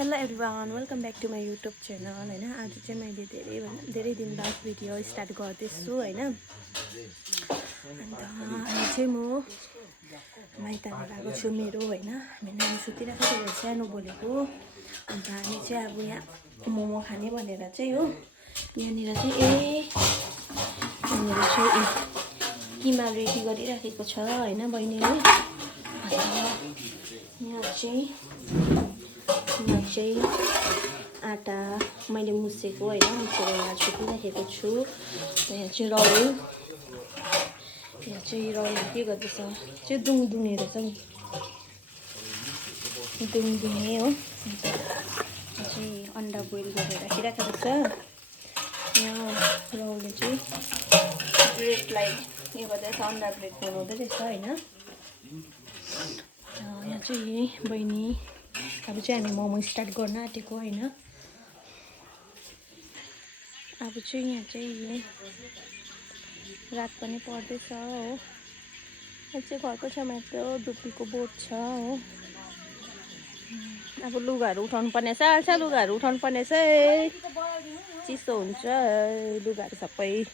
Hello everyone welcome back to my YouTube channel होइन। आज चाहिँ मैले धेरै दिन बाद भिडियो स्टार्ट गर्दैछु होइन। अन्त अहिले चाहिँ म माइतमा गएको छु मेरो होइन। मेरो नानी सुतिरहेको थियो सानो बोलेको। अन्त हामी चाहिँ अब यहाँ मोमो खाने भनेर चाहिँ हो यहाँनिर चाहिँ यहाँनिर चाहिँ किमा रेडी गरिराखेको छ होइन बहिनीले। यहाँ चाहिँ आटा मैले मुसेको होइन, मुसेर यहाँ छुपिराखेको छु। यहाँ चाहिँ राहुल के गर्दैछ चाहिँ दुङदुङे रहेछ नि, दुङदुङे हो। अन्त चाहिँ अन्डा बोइल गरेर राखिराखेको छ। यहाँ राहुलले चाहिँ ब्रेडलाई के गर्दैछ, अन्डा ब्रेड बनाउँदै रहेछ होइन। यहाँ चाहिँ बहिनी अब चाहिँ हामी मोमो स्टार्ट गर्न आँटेको होइन। अब चाहिँ यहाँ चाहिँ रात पनि पर्दैछ हो। यहाँ चाहिँ घरको छेउमा त्यो धुप्पीको बोट छ हो। अब लुगाहरू उठाउनु पर्ने छ, लुगाहरू उठाउनु पर्ने छ, चिसो हुन्छ लुगाहरू सबै।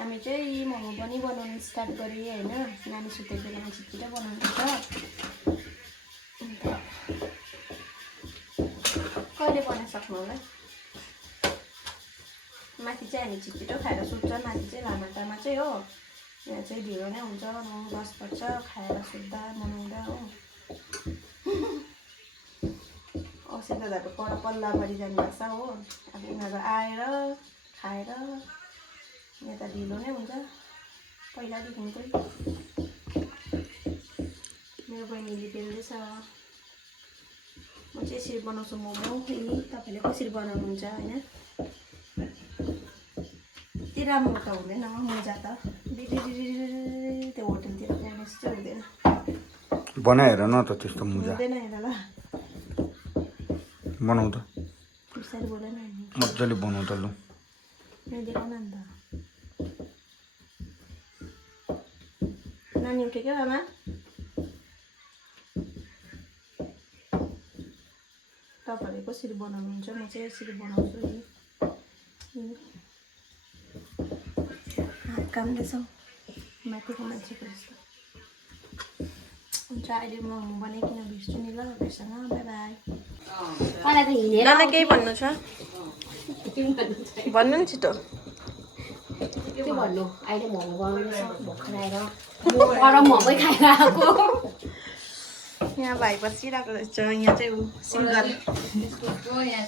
हामी चाहिँ मोमो पनि बनाउनु स्टार्ट गरेँ होइन। नानी सुतेको बेलामा छिटो बनाउनु छ। कहिले बनाइसक्नु होला। माथि चाहिँ हामी छिटो खाएर सुत्छ, माथि चाहिँ लामाटामा चाहिँ हो। यहाँ चाहिँ ढिलो नै हुन्छ, 9-10 बज्छ खाएर सुत्दा बनाउँदा हो। औषध दादाको पर पल्ला परिजानु भएको छ हो। अब उनीहरू आएर खाएर यहाँ त ढिलो नै हुन्छ पहिलादेखिकै। मेरो बहिनीले बेल्दैछ। म चाहिँ यसरी बनाउँछु मोमो। तपाईँले कसरी बनाउनुहुन्छ होइन। त्यति राम्रो त हुँदैन मजा त, त्यो होटलतिर जाने जस्तो हुँदैन। बनाएर न त त्यस्तो मजा हुँदैन। हेर ल बनाउ त, बिस्तारै बोलेन मजाले बनाउ त। लु देखाउन नि त। नानी उठ्यो क्या आमा। तपाईँहरूले कसरी बनाउनुहुन्छ, म चाहिँ यसरी बनाउँछु नि। हात काम्दैछ माथिको मान्छेको जस्तो हुन्छ। अहिले म बनाइकन भेट्छु नि ल तपाईँसँग। By by. नाना केही भन्नु छ भन्नु नि छिटो। के भन्नु, अहिले मोमो बनाउँदैछ भर्खर आएर गरम मोमै खाएर आएको। यहाँ भाइ बसिरहेको रहेछ। यहाँ चाहिँ सिङ्गल यहाँ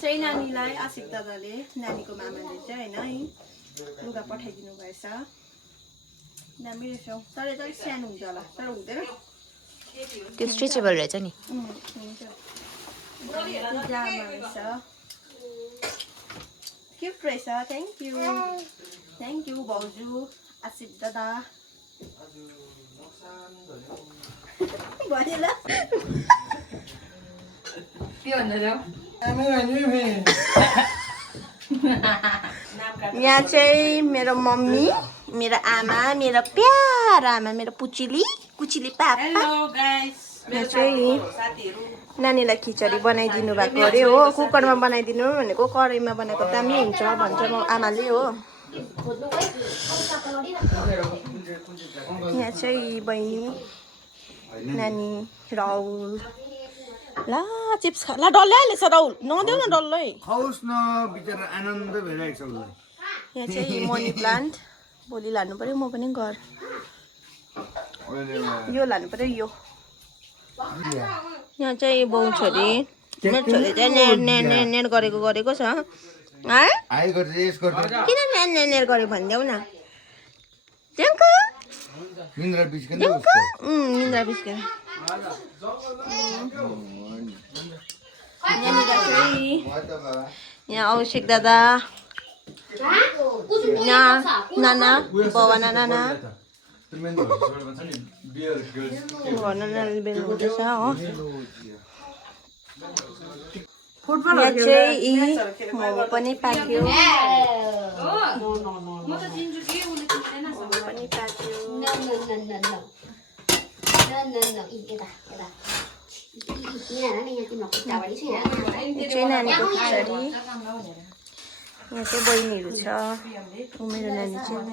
चाहिँ नानीलाई आशिक दादाले, नानीको मामाले चाहिँ होइन लुगा पठाइदिनु भएछ। दामी रहेछ तर अलिक सानो हुन्छ होला, तर हुँदैन त्यो स्ट्रेचेबल रहेछ नि। हुन्छ जामा रहेछ, क्युट रहेछ। थ्याङ्क यू भाउजू आशिक दादा। भयो ल के भन्दैछ। यहाँ चाहिँ मेरो मम्मी, मेरो आमा, मेरो प्यारा आमा, मेरो कुचिली पापा। यहाँ चाहिँ नानीलाई खिचडी बनाइदिनु भएको अरे हो। कुकरमा बनाइदिनु भनेको, कराईमा बनाएको दामी हुन्छ भन्छ म आमाले हो। यहाँ चाहिँ बहिनी, नानी, राहुल। ला चिप्स खा ला, डल्लै हालेछ राहुल, नदेऊ न डल्लै खाओस् न बिचरा, आनन्द भइरहेको छ उसलाई। यहाँ चाहिँ मनी प्लान्ट भोलि लानु पर्यो म पनि घर। यो लानु पर्यो यो। यहाँ चाहिँ बाउ छोरी, मेरो छोरी चाहिँ नेट गरेको छ। किन नेट गऱ्यो भनिदेऊ न। निन्द्रा बिस्किन निन्द्रा बिस्केर। यहाँ औषिक दादा, यहाँ नाना बवाना, नाना नानाले बेल्नु हुँदैछ हो। यहाँ चाहिँ यी मोमो पनि पाक्यो पनि पाक्यो चाहिँ नानीको खिचडी यहाँ चाहिँ बहिनीहरू छ मेरो नानी चाहिँ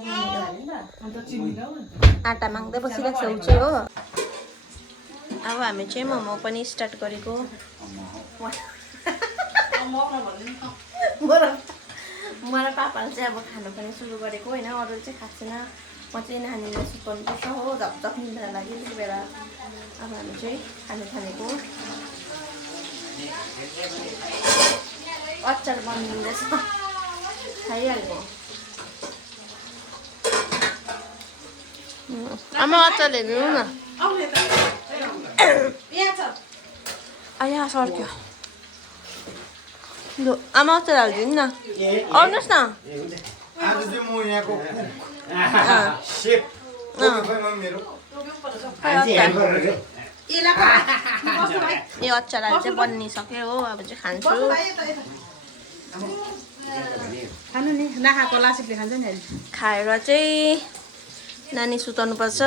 आँटा माग्दै बसिरहेको छ ऊ चाहिँ हो अब हामी चाहिँ मोमो पनि स्टार्ट गरेको मलाई पापाले चाहिँ अब खानु पनि सुरु गरेको होइन अरू चाहिँ खाएको छैन म चाहिँ नानीलाई सुताउनुपर्छ हो झपझप निन्द्रा लाग्यो त्यति बेला अब हामी चाहिँ खानु थालेको अचार बनिँदैछ खाइहाल्यो आमा अचार हेर्नु न आया सर्क्यो लु आमा अचार हालिदिनु न आउनुहोस् न आज चाहिँ म यहाँको सेफ मेरो यो अचारहरू चाहिँ बनिसक्यो हो अब चाहिँ खान्छु खानु नि नखाएको लासिकले खान्छ नि अहिले खाएर चाहिँ नानी सुताउनुपर्छ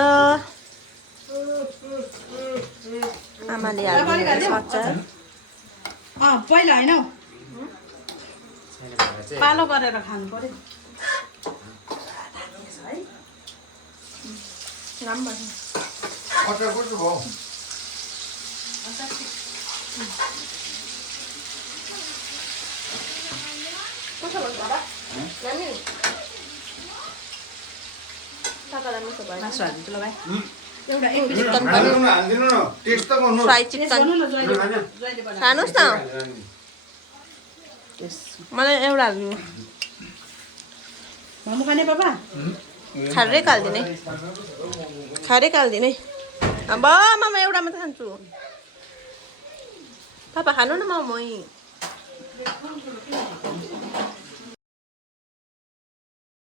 आमाले हालिदिनु अचार पहिला होइन हौ पालो गरेर खानु पर्यो अचार कस्तो भयो कस्तो भयो बाबा नानी काकालाई मिठो भयो मासु हालिदिन्छु ल भाइ एउटा चिकन पनि हालिदिनु न टेस्ट त गर्नु फ्राई चिकन खानुहोस् न मलाई एउटा हालिदिनु मोमो खाने पापा खारै हालिदिने खारै हालिदिने अब मामा एउटा मात्रै खान्छु पापा खानु न मोमो